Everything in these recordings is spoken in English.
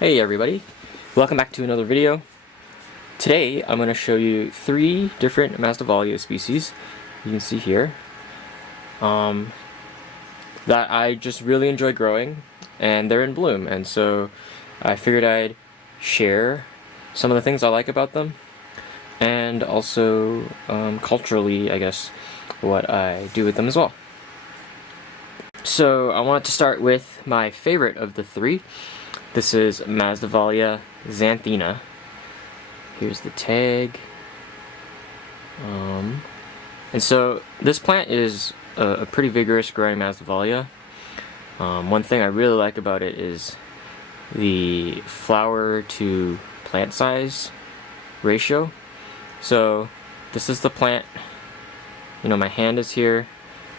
Hey everybody, welcome back to another video. Today I'm going to show you 3 different Masdevallia species you can see here that I just really enjoy growing, and they're in bloom, and so I figured I'd share some of the things I like about them and also culturally, I guess, what I do with them as well. So I want to start with my favorite of the 3. This is Masdevallia xanthina. Here's the tag. And so this plant is a pretty vigorous growing Masdevallia. One thing I really like about it is the flower to plant size ratio. So this is the plant. My hand is here,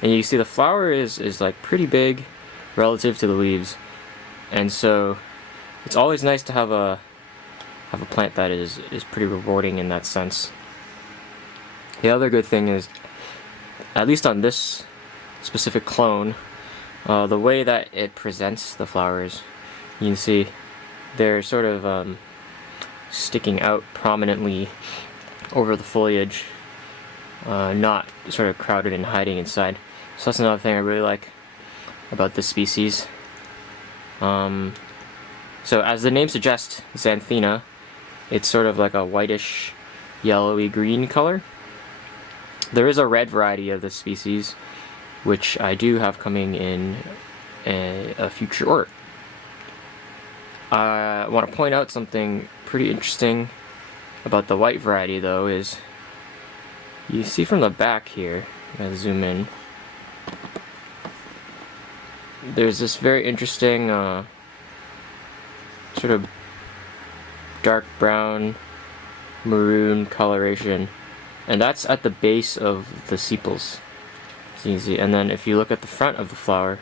and you see the flower is like pretty big relative to the leaves, and so it's always nice to have a plant that is pretty rewarding in that sense. The other good thing is, at least on this specific clone, the way that it presents the flowers, you can see they're sort of sticking out prominently over the foliage, not sort of crowded and hiding inside. So that's another thing I really like about this species. So as the name suggests, xanthina, it's sort of like a whitish, yellowy green color. There is a red variety of this species, which I do have coming in a future order. I want to point out something pretty interesting about the white variety, though, is you see from the back here, I'm going to zoom in, there's this very interesting sort of dark brown maroon coloration, and that's at the base of the sepals, so you can see. And then if you look at the front of the flower,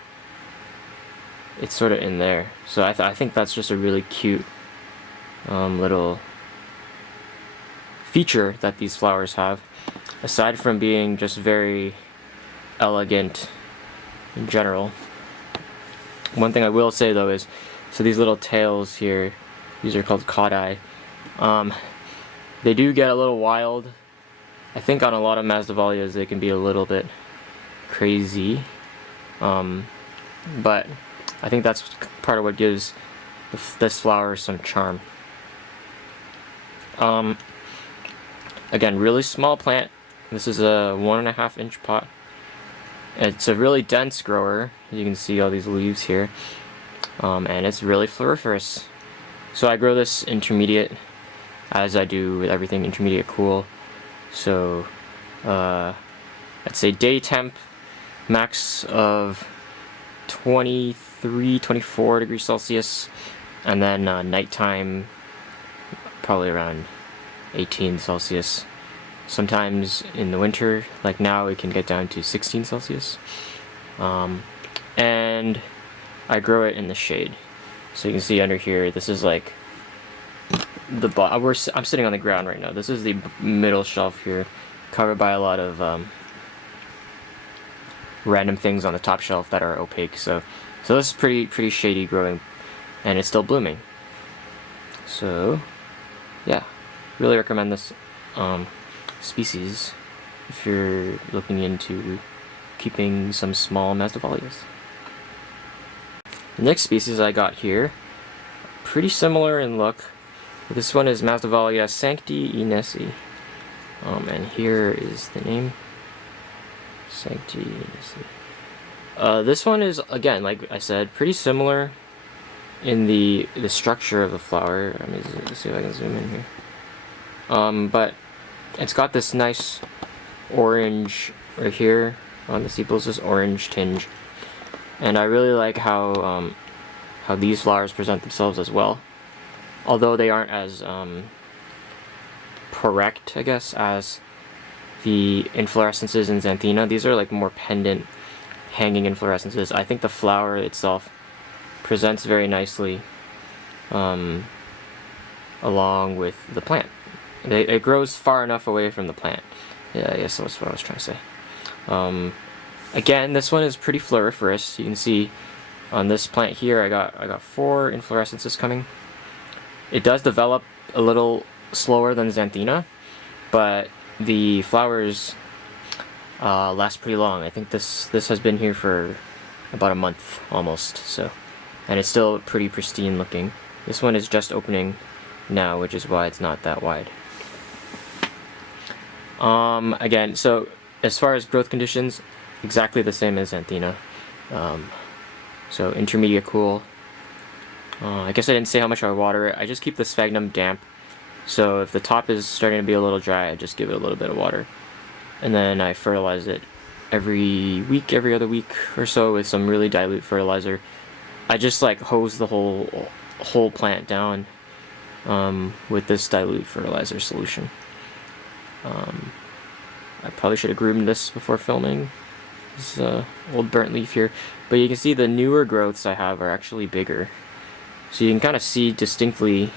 it's sort of in there. So I think that's just a really cute little feature that these flowers have, aside from being just very elegant in general. One thing I will say, though, is so these little tails here, these are called caudae. They do get a little wild. I think on a lot of Masdevallias they can be a little bit crazy, but I think that's part of what gives this flower some charm. Again, really small plant. This is a 1.5 inch pot. It's a really dense grower. You can see all these leaves here. And it's really floriferous. So I grow this intermediate, as I do with everything intermediate cool. So I'd say day temp max of 23-24 degrees Celsius, and then nighttime probably around 18 Celsius. Sometimes in the winter, like now, it can get down to 16 Celsius. And I grow it in the shade. So you can see under here, this is like the I'm sitting on the ground right now. This is the middle shelf here, covered by a lot of random things on the top shelf that are opaque. So this is pretty shady growing, and it's still blooming. So yeah, really recommend this species if you're looking into keeping some small Masdevallias. The next species I got here, pretty similar in look. This one is Masdevallia sanctae-inesae. And here is the name, sanctae-inesae. This one is, again, like I said, pretty similar in the structure of the flower. Let me see if I can zoom in here. But it's got this nice orange right here on the sepals, this orange tinge. And I really like how these flowers present themselves as well. Although they aren't as correct, I guess, as the inflorescences in xanthina. These are like more pendant, hanging inflorescences. I think the flower itself presents very nicely along with the plant. It grows far enough away from the plant. Yeah, I guess that's what I was trying to say. Again, this one is pretty floriferous. You can see on this plant here, I got 4 inflorescences coming. It does develop a little slower than xanthina, but the flowers last pretty long. I think this has been here for about a month almost, so, and it's still pretty pristine looking. This one is just opening now, which is why it's not that wide. Again, so as far as growth conditions, exactly the same as xanthina. So intermediate cool. I guess I didn't say how much I water it. I just keep the sphagnum damp. So if the top is starting to be a little dry, I just give it a little bit of water. And then I fertilize it every week, every other week or so with some really dilute fertilizer. I just like hose the whole plant down with this dilute fertilizer solution. I probably should have groomed this before filming. This old burnt leaf here. But you can see the newer growths I have are actually bigger. So you can kind of see distinctly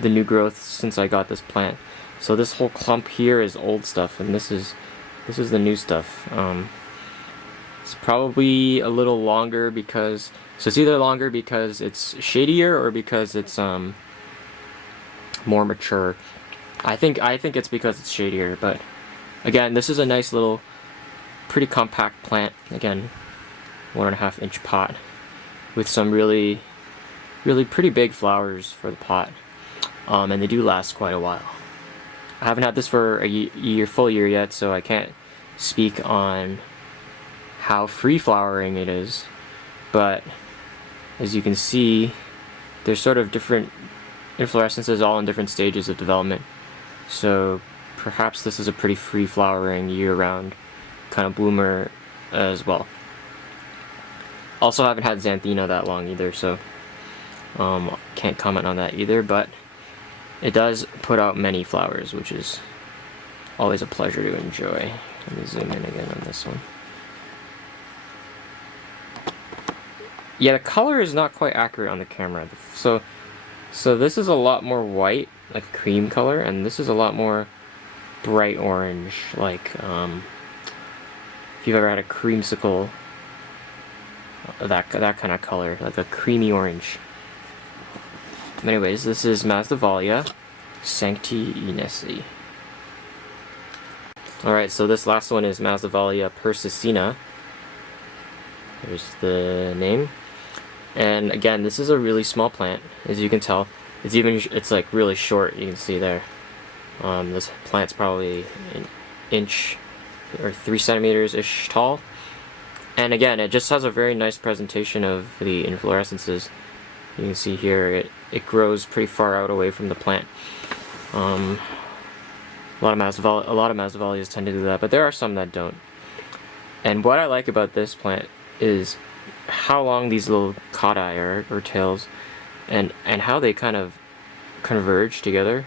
the new growth since I got this plant. So this whole clump here is old stuff, and this is the new stuff. It's probably a little longer because, so it's either longer because it's shadier or because it's more mature. I think it's because it's shadier, but again, this is a nice little, pretty compact plant. Again, 1.5 inch pot with some really pretty big flowers for the pot, and they do last quite a while. I haven't had this for a full year yet, so I can't speak on how free flowering it is, but as you can see, there's sort of different inflorescences all in different stages of development. So perhaps this is a pretty free flowering year-round kind of bloomer as well. Also haven't had xanthina that long either, so can't comment on that either, but it does put out many flowers, which is always a pleasure to enjoy. Let me zoom in again on this one. Yeah, the color is not quite accurate on the camera. So this is a lot more white, like cream color, and this is a lot more bright orange, like if you've ever had a creamsicle, that kind of color, like a creamy orange. Anyways, this is Masdevallia, sanctae-inesae. Alright, so this last one is Masdevallia persicina. There's the name. And again, this is a really small plant, as you can tell. It's like really short, you can see there. This plant's probably an inch or 3 centimeters-ish tall. And again, it just has a very nice presentation of the inflorescences. You can see here, it grows pretty far out away from the plant. A lot of Masdevallias tend to do that, but there are some that don't. And what I like about this plant is how long these little caudae are, or tails, and how they kind of converge together.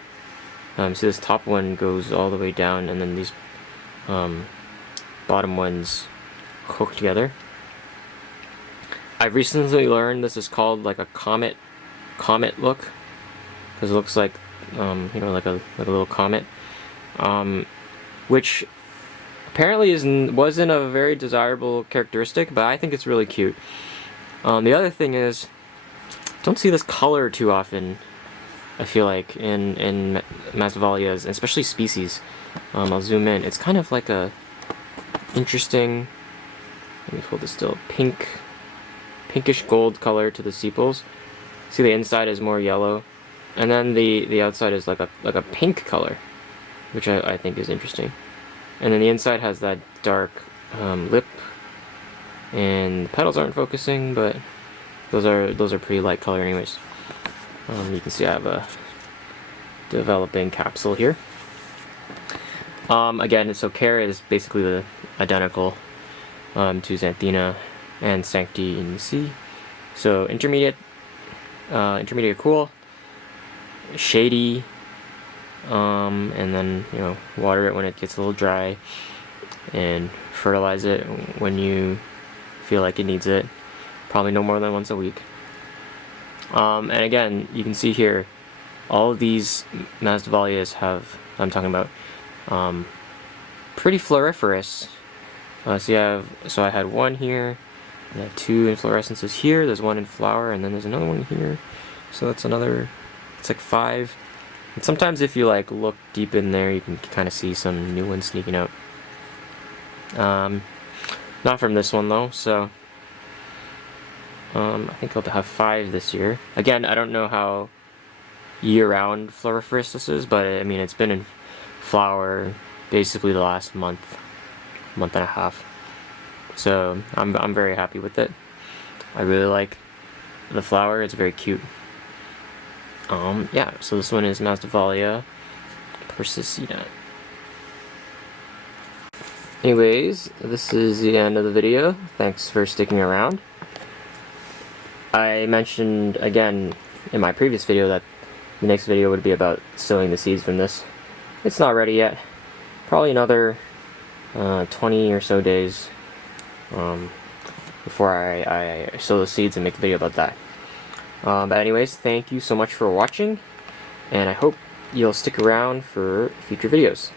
So this top one goes all the way down, and then these bottom ones hook together. I've recently learned this is called like a comet look, because it looks like you know, like a little comet, which apparently wasn't a very desirable characteristic, but I think it's really cute. The other thing is, don't see this color too often, I feel like, in Masdevallias, especially species. I'll zoom in. It's kind of like a interesting, let me pull this still, pinkish gold color to the sepals. See, the inside is more yellow, and then the outside is like a pink color, which I think is interesting. And then the inside has that dark lip, and the petals aren't focusing, but those are pretty light color anyways. You can see I have a developing capsule here. Again, so care is basically the identical to xanthina and sanctae-inesae. So intermediate cool, shady, and then, you know, water it when it gets a little dry, and fertilize it when you feel like it needs it. Probably no more than once a week. And again, you can see here, all of these Masdevallias have, I'm talking about, pretty floriferous. So I had one here, I have 2 inflorescences here, there's one in flower, and then there's another one here. So that's another It's like 5. And sometimes if you like look deep in there, you can kind of see some new ones sneaking out. Not from this one though, so I think I'll have 5 this year. Again, I don't know how year-round floriferous this is, but I mean it's been in flower basically the last month and a half. So I'm very happy with it. I really like the flower. It's very cute. Yeah. So this one is Masdevallia persicina. Anyways, this is the end of the video. Thanks for sticking around. I mentioned again in my previous video that the next video would be about sowing the seeds from this. It's not ready yet. Probably another 20 or so days before I sow the seeds and make a video about that. But anyways, thank you so much for watching, and I hope you'll stick around for future videos.